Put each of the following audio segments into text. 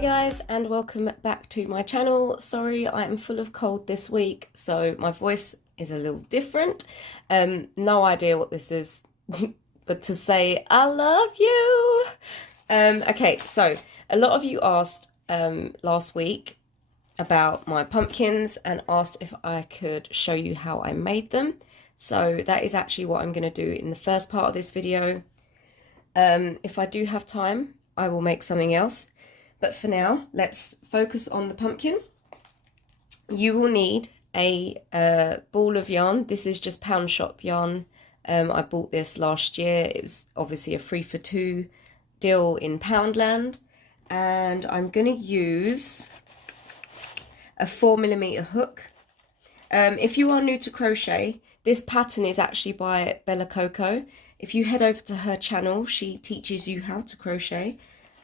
Hey guys, and welcome back to my channel. Sorry, I am full of cold this week, so my voice is a little different. No idea what this is, but to say I love you. Okay, so a lot of you asked last week about my pumpkins and asked if I could show you how I made them. So that is actually what I'm going to do in the first part of this video. If I do have time, I will make something else. But for now, let's focus on the pumpkin. You will need a ball of yarn. This is just pound shop yarn. I bought this last year. It was obviously a 3 for 2 deal in Poundland. And I'm going to use a 4mm hook. If you are new to crochet, this pattern is actually by Bella Coco. If you head over to her channel, she teaches you how to crochet.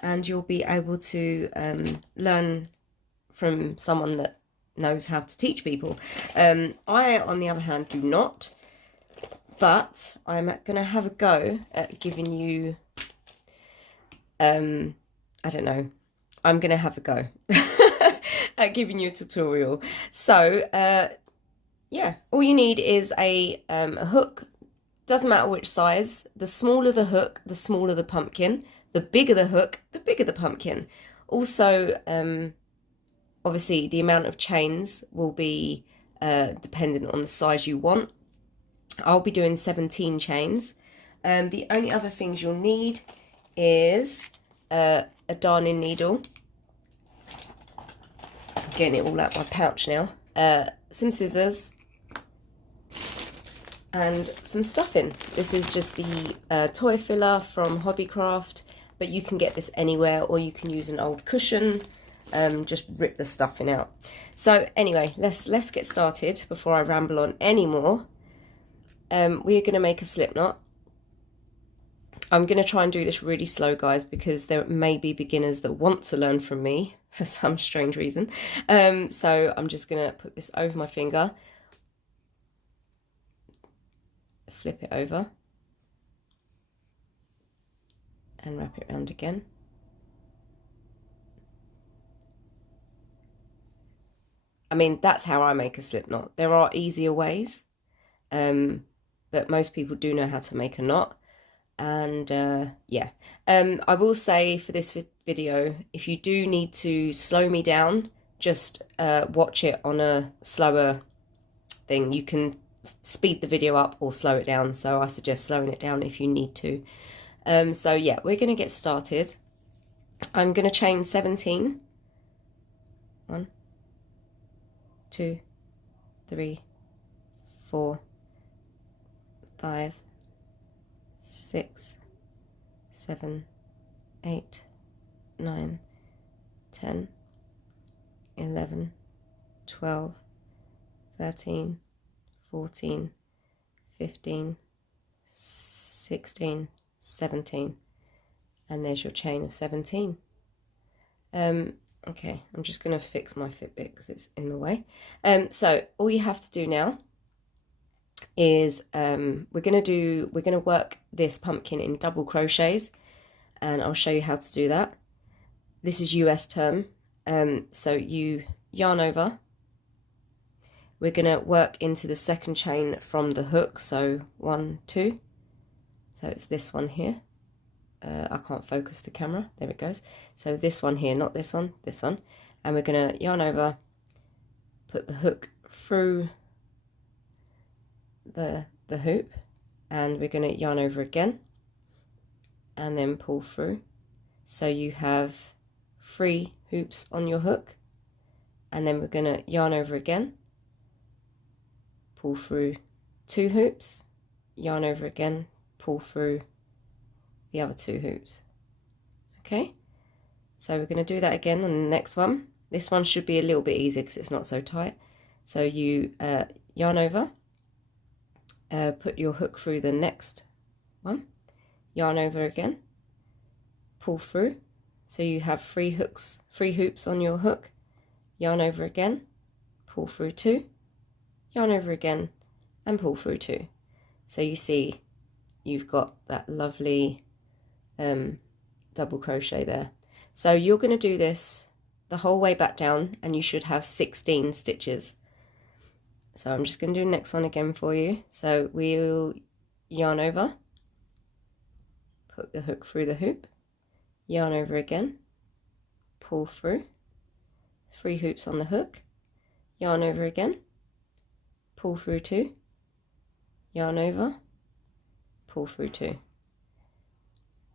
And you'll be able to learn from someone that knows how to teach people. I, on the other hand, do not. But I'm going to have a go at giving you, I don't know, I'm going to have a go at giving you a tutorial. So, yeah, all you need is a hook. Doesn't matter which size. The smaller the hook, the smaller the pumpkin. The bigger the hook, the bigger the pumpkin. Also, obviously, the amount of chains will be dependent on the size you want. I'll be doing 17 chains. The only other things you'll need is a darning needle. I'm getting it all out my pouch now. Some scissors. And some stuffing. This is just the toy filler from Hobbycraft. But you can get this anywhere, or you can use an old cushion. Just rip the stuffing out. So anyway, let's get started before I ramble on anymore. We're going to make a slip knot. I'm going to try and do this really slow, guys, because there may be beginners that want to learn from me for some strange reason. So I'm just going to put this over my finger, flip it over, and wrap it around again. I mean, that's how I make a slip knot. There are easier ways, but most people do know how to make a knot. And yeah, I will say for this video, if you do need to slow me down, just watch it on a slower thing. You can speed the video up or slow it down, so I suggest slowing it down if you need to. So yeah, we're going to get started. I'm going to chain 17. 1, 2, 3, 4, 5, 6, 7, 8, 9, 10, 11, 12, 13, 14, 15, 16, 17, and there's your chain of 17. Okay, I'm just going to fix my Fitbit because it's in the way. So all you have to do now is we're going to work this pumpkin in double crochets, and I'll show you how to do that. This is US term, so you yarn over. We're going to work into the second chain from the hook, so 1, 2. So it's this one here. I can't focus the camera. There it goes. So this one here, not this one, this one. And we're going to yarn over, put the hook through the hoop, and we're going to yarn over again, and then pull through. So you have 3 hoops on your hook, and then we're going to yarn over again, pull through 2 hoops, yarn over again, pull through the other 2 hoops. Okay, so we're going to do that again on the next one. This one should be a little bit easier because it's not so tight. So you yarn over, put your hook through the next one, yarn over again, pull through. So you have 3 hoops on your hook, yarn over again, pull through 2, yarn over again, and pull through 2. So you see you've got that lovely double crochet there. So you're going to do this the whole way back down, and you should have 16 stitches. So I'm just going to do the next one again for you. So we'll yarn over, put the hook through the hoop, yarn over again, pull through, 3 hoops on the hook, yarn over again, pull through 2, yarn over, pull through 2,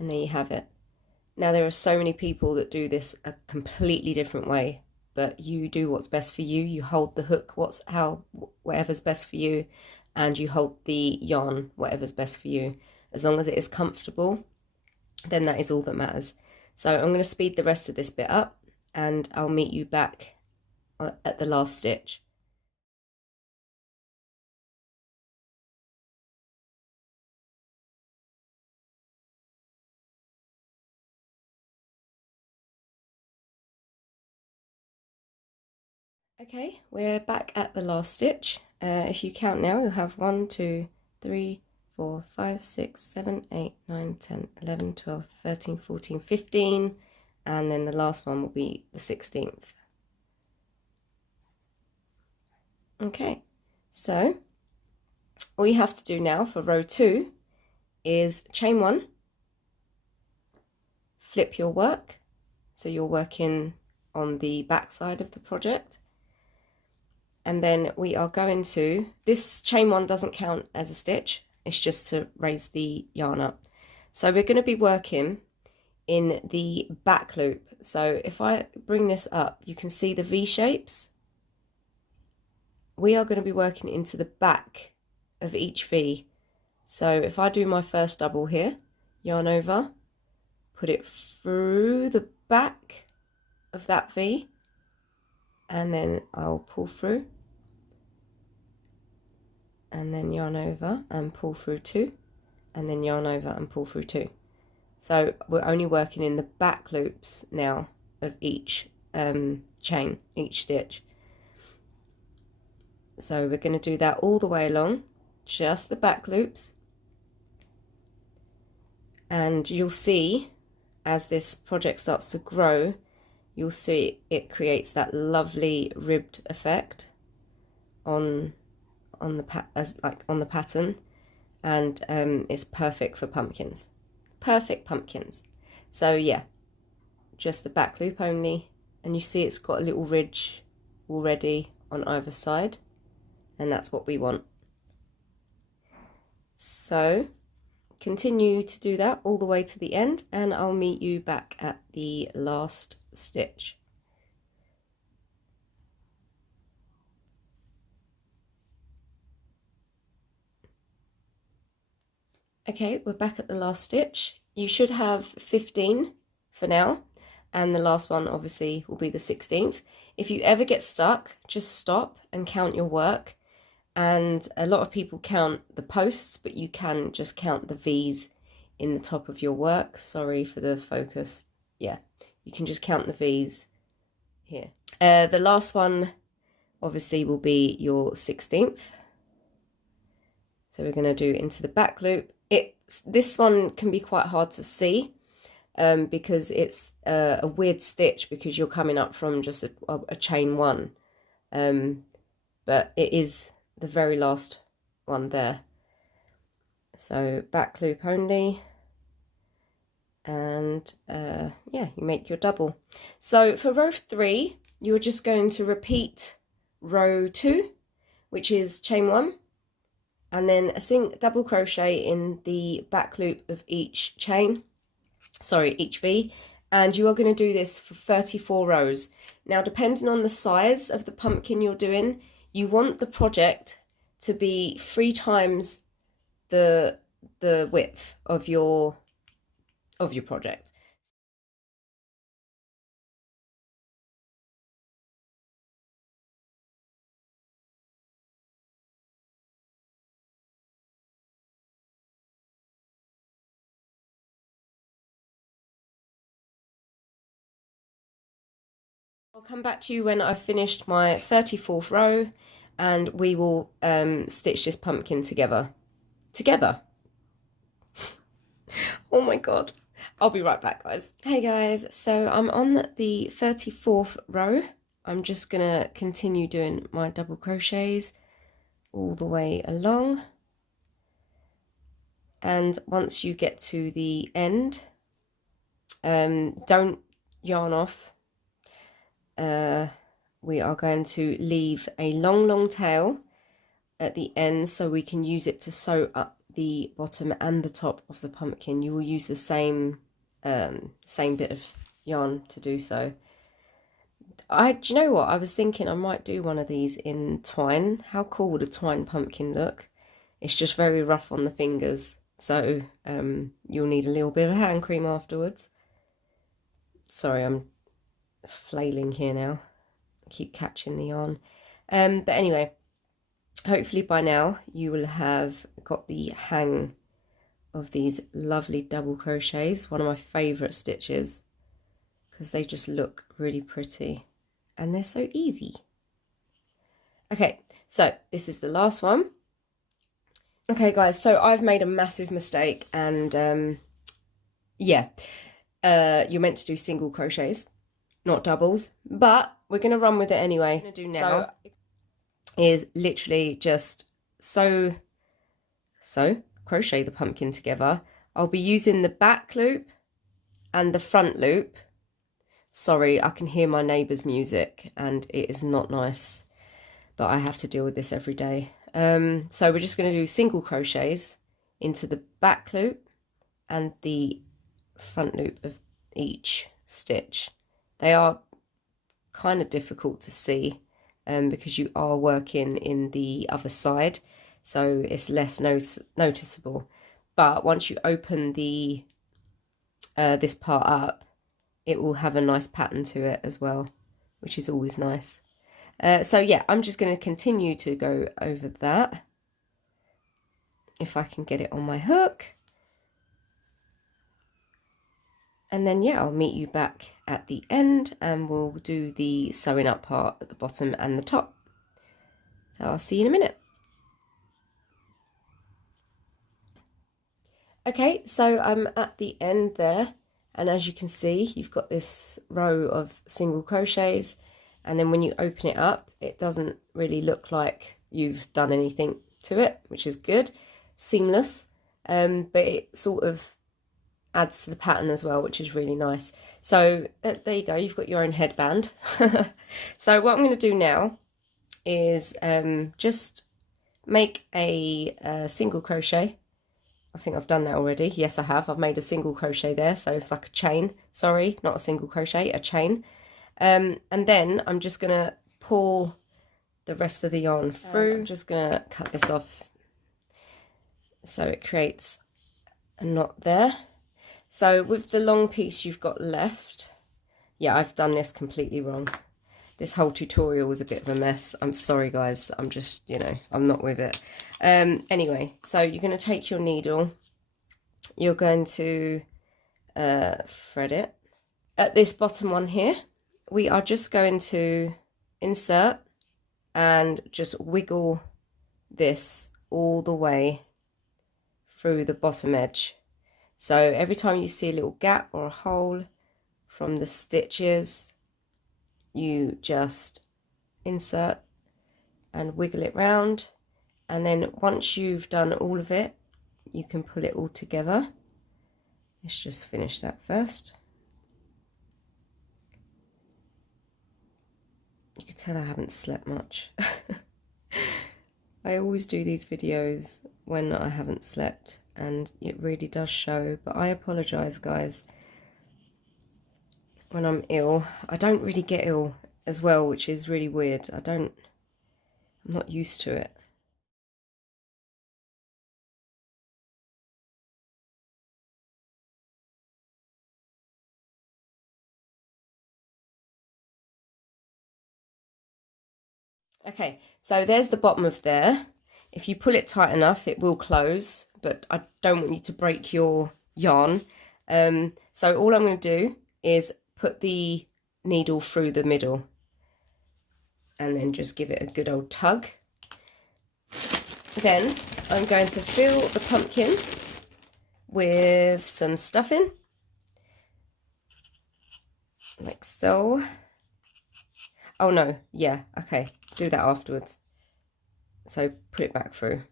and there you have it. Now there are so many people that do this a completely different way, but you do what's best for you. You hold the hook whatever's best for you, and you hold the yarn whatever's best for you. As long as it is comfortable, then that is all that matters. So I'm going to speed the rest of this bit up, and I'll meet you back at the last stitch. Okay, we're back at the last stitch. If you count now, you'll have 1, 2, 3, 4, 5, 6, 7, 8, 9, 10, 11, 12, 13, 14, 15, and then the last one will be the 16th. Okay, so all you have to do now for row 2 is chain 1, flip your work, so you're working on the back side of the project, and then we are going to, this chain 1 doesn't count as a stitch, it's just to raise the yarn up. So we're going to be working in the back loop. So if I bring this up, you can see the V shapes. We are going to be working into the back of each V. So if I do my first double here, yarn over, put it through the back of that V, and then I'll pull through, and then yarn over and pull through 2, and then yarn over and pull through 2. So we're only working in the back loops now of each chain, each stitch. So we're going to do that all the way along, just the back loops, and you'll see as this project starts to grow, you'll see it creates that lovely ribbed effect on the pattern, and it's perfect for pumpkins. Perfect pumpkins. So yeah, just the back loop only, and you see it's got a little ridge already on either side, and that's what we want. So continue to do that all the way to the end, and I'll meet you back at the last stitch. Okay, we're back at the last stitch. You should have 15 for now, and the last one obviously will be the 16th. If you ever get stuck, just stop and count your work. And a lot of people count the posts, but you can just count the V's in the top of your work. Sorry for the focus. Yeah, you can just count the V's here. The last one obviously will be your 16th. So we're going to do into the back loop. This one can be quite hard to see because it's a weird stitch, because you're coming up from just a chain 1. But it is the very last one there. So back loop only, and yeah, you make your double. So for row 3, you're just going to repeat row 2, which is chain 1, and then a double crochet in the back loop of each chain, sorry, each V, and you are going to do this for 34 rows. Now, depending on the size of the pumpkin you're doing, you want the project to be 3 times the width of your project. I'll come back to you when I've finished my 34th row, and we will stitch this pumpkin together. Oh my god. I'll be right back, guys. Hey guys, so I'm on the 34th row. I'm just gonna continue doing my double crochets all the way along. And once you get to the end, don't yarn off. We are going to leave a long tail at the end so we can use it to sew up the bottom and the top of the pumpkin. You will use the same bit of yarn to do so. Do you know what? I was thinking I might do one of these in twine. How cool would a twine pumpkin look? It's just very rough on the fingers, so you'll need a little bit of hand cream afterwards. Sorry, I'm flailing here now. I keep catching the yarn. But anyway, hopefully by now you will have got the hang of these lovely double crochets. One of my favourite stitches because they just look really pretty and they're so easy. Okay, so this is the last one. Okay guys, so I've made a massive mistake, and yeah, you're meant to do single crochets, not doubles, but we're going to run with it anyway. What I'm going to do now is literally just sew crochet the pumpkin together. I'll be using the back loop and the front loop. Sorry, I can hear my neighbour's music and it is not nice, but I have to deal with this every day. So we're just going to do single crochets into the back loop and the front loop of each stitch. They are kind of difficult to see because you are working in the other side, so it's less noticeable. But once you open the this part up, it will have a nice pattern to it as well, which is always nice. So yeah, I'm just going to continue to go over that, if I can get it on my hook. And then yeah, I'll meet you back at the end and we'll do the sewing up part at the bottom and the top. So I'll see you in a minute. Okay, so I'm at the end there, and as you can see, you've got this row of single crochets, and then when you open it up, it doesn't really look like you've done anything to it, which is good. Seamless, but it sort of adds to the pattern as well, which is really nice. So there you go, you've got your own headband. So what I'm going to do now is just make a single crochet. I think I've done that already. Yes, I have. I've made a single crochet there, so it's like a chain. Sorry, not a single crochet, a chain. And then I'm just going to pull the rest of the yarn through. I'm just going to cut this off so it creates a knot there. So with the long piece you've got left, yeah, I've done this completely wrong. This whole tutorial was a bit of a mess. I'm sorry guys, I'm just, you know, I'm not with it. Anyway, so you're going to take your needle, you're going to thread it. At this bottom one here, we are just going to insert and just wiggle this all the way through the bottom edge. So every time you see a little gap or a hole from the stitches, you just insert and wiggle it round, and then once you've done all of it, you can pull it all together. Let's just finish that first. You can tell I haven't slept much. I always do these videos when I haven't slept, and it really does show, but I apologise guys. When I'm ill, I don't really get ill as well, which is really weird. I'm not used to it. Okay, so there's the bottom of there. If you pull it tight enough, it will close, but I don't want you to break your yarn. So all I'm going to do is put the needle through the middle and then just give it a good old tug. Then I'm going to fill the pumpkin with some stuffing. like so. Oh no, yeah, okay, do that afterwards. So put it back through.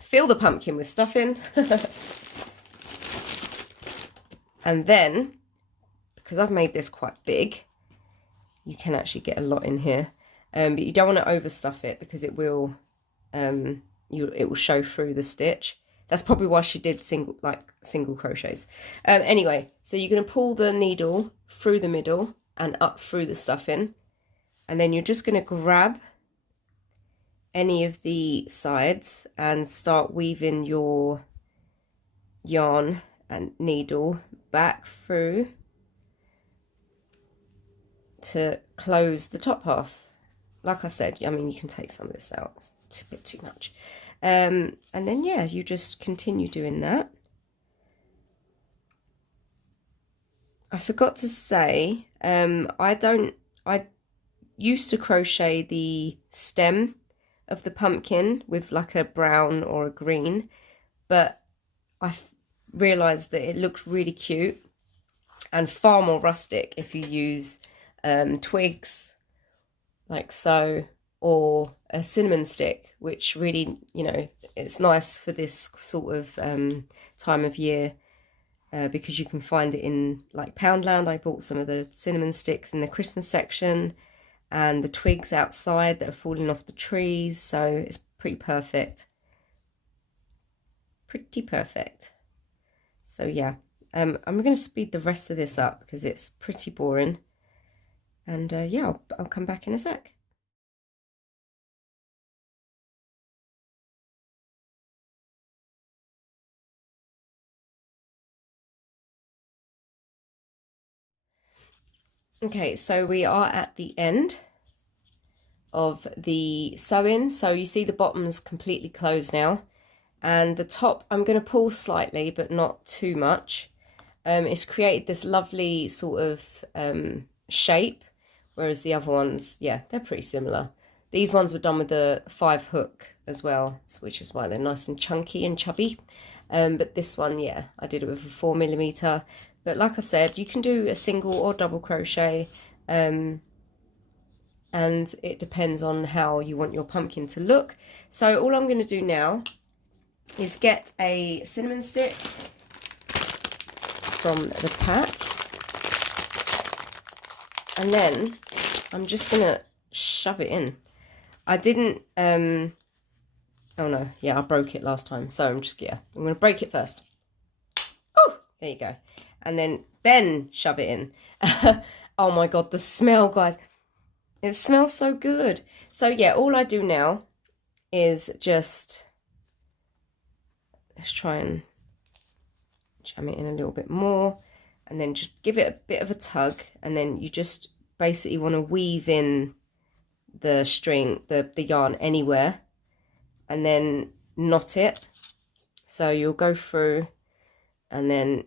Fill the pumpkin with stuffing. And then, because I've made this quite big, you can actually get a lot in here. But you don't want to overstuff it because it will it will show through the stitch. That's probably why she did single crochets. Anyway, so you're going to pull the needle through the middle and up through the stuffing, and then you're just going to grab any of the sides and start weaving your yarn and needle back through to close the top half. Like I said, I mean, you can take some of this out, it's a bit too much. And then, yeah, you just continue doing that. I forgot to say, I used to crochet the stem of the pumpkin with like a brown or a green, but I realised that it looks really cute and far more rustic if you use twigs like so, or a cinnamon stick, which really, you know, it's nice for this sort of time of year because you can find it in like Poundland. I bought some of the cinnamon sticks in the Christmas section and the twigs outside that are falling off the trees, so it's pretty perfect. Pretty perfect. So yeah, I'm going to speed the rest of this up because it's pretty boring. And yeah, I'll come back in a sec. Okay, so we are at the end of the sewing. So you see the bottom's completely closed now. And the top, I'm going to pull slightly, but not too much. It's created this lovely sort of shape, whereas the other ones, yeah, they're pretty similar. These ones were done with the 5 hook as well, which is why they're nice and chunky and chubby. But this one, yeah, I did it with a 4mm. But like I said, you can do a single or double crochet, and it depends on how you want your pumpkin to look. So all I'm going to do now is get a cinnamon stick from the pack, and then I'm just gonna shove it in. I didn't oh no, yeah, I broke it last time, so I'm gonna break it first. Oh, there you go. And then shove it in. Oh my god, the smell, guys, it smells so good. So yeah, all I do now is just, let's try and jam it in a little bit more, and then just give it a bit of a tug, and then you just basically want to weave in the string, the yarn anywhere, and then knot it. So you'll go through and then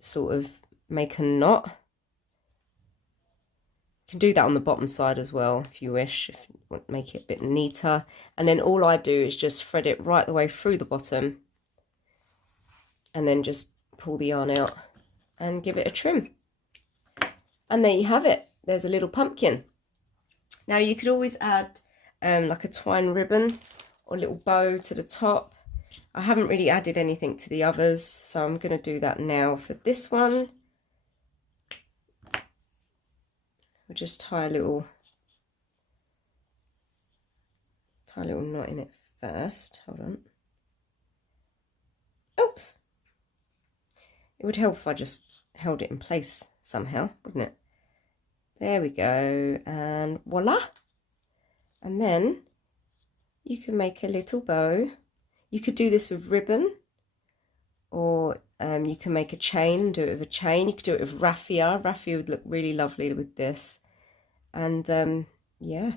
sort of make a knot. You can do that on the bottom side as well if you wish, if you want to make it a bit neater. And then all I do is just thread it right the way through the bottom, and then just pull the yarn out and give it a trim. And there you have it. There's a little pumpkin. Now you could always add like a twine ribbon or a little bow to the top. I haven't really added anything to the others, so I'm going to do that now for this one. We'll just tie a little knot in it first. Hold on. Oops. It would help if I just held it in place somehow, wouldn't it? There we go, and voila. And then you can make a little bow. You could do this with ribbon, or you can make a chain, do it with a chain. You could do it with raffia. Raffia would look really lovely with this. And yeah.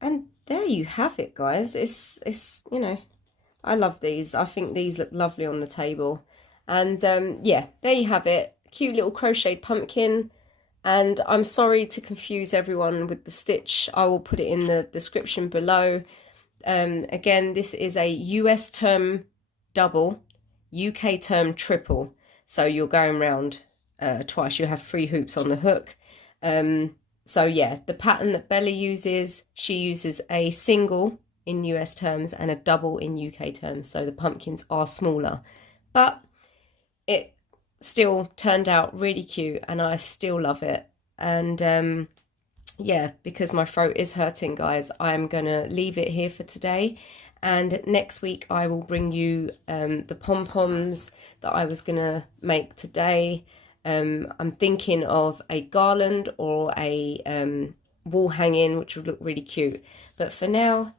And there you have it, guys. It's you know, I love these. I think these look lovely on the table. And yeah, there you have it. Cute little crocheted pumpkin. And I'm sorry to confuse everyone with the stitch. I will put it in the description below. Again, this is a US term double, UK term triple. So you're going round twice. You have 3 hoops on the hook. So yeah, the pattern that Bella uses, she uses a single in US terms and a double in UK terms. So the pumpkins are smaller, but it still turned out really cute and I still love it. And yeah, because my throat is hurting, guys, I'm gonna leave it here for today. And next week I will bring you the pom-poms that I was gonna make today. I'm thinking of a garland or a wall hanging, which would look really cute. But for now,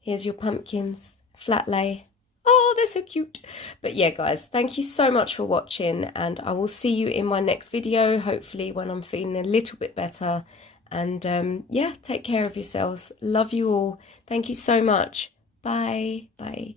here's your pumpkins, flat lay. Oh, they're so cute. But yeah, guys, thank you so much for watching, and I will see you in my next video, hopefully when I'm feeling a little bit better. And yeah, take care of yourselves. Love you all. Thank you so much. Bye. Bye.